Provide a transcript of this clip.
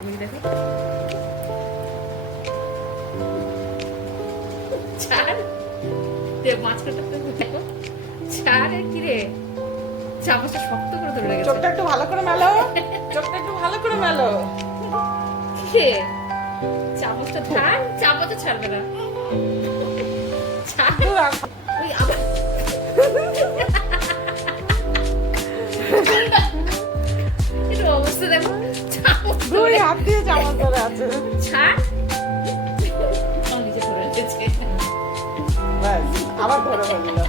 দেখো ছাড় মাছটা দেখো ছাড় কি রে চামচটা শক্ত করে ধরে রেখেছে। চোখটা একটু ভালো করে মেলো, চোখটা একটু ভালো করে মেলো। কি রে চামচটা ছাড়, চামচটা ছাড়বে না। ছাড় ওই আবার এটা অবস্থা দেখো চামচ দুই হাত দিয়ে চামচ ধরে আছে। ছাড় নিজে ধরে রেখেছে। ব্যাস, আবার ধরে ফেললো।